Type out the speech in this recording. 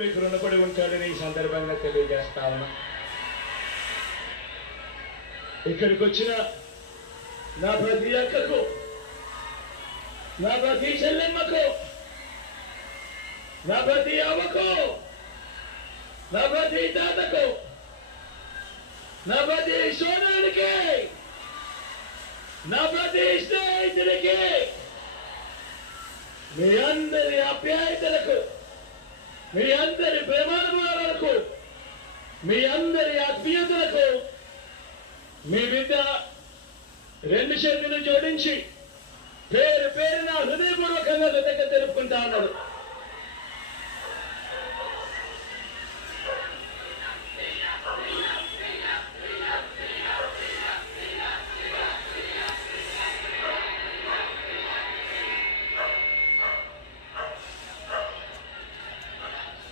మీకు రుణపడి ఉంటాడని ఈ సందర్భంగా తెలియజేస్తా ఉన్నా. ఇక్కడికి వచ్చిన నా ప్రతి అక్కకు, నా ప్రతి చెల్లెమ్మకు, నా ప్రతి అవ్వకు, నా ప్రతి తాతకు, నా ప్రతి సోదరుడికి, నా ప్రతి స్నేహితుడికి, మీ అందరి ఆప్యాయతలకు, మీ అందరి ప్రేమానుభవాలకు, మీ అందరి ఆత్మీయతలకు మీ బిడ్డ రెండు చేతులు జోడించి పేరు పేరున హృదయపూర్వకంగా కృతజ్ఞత తెలుపుకుంటా ఉన్నాడు.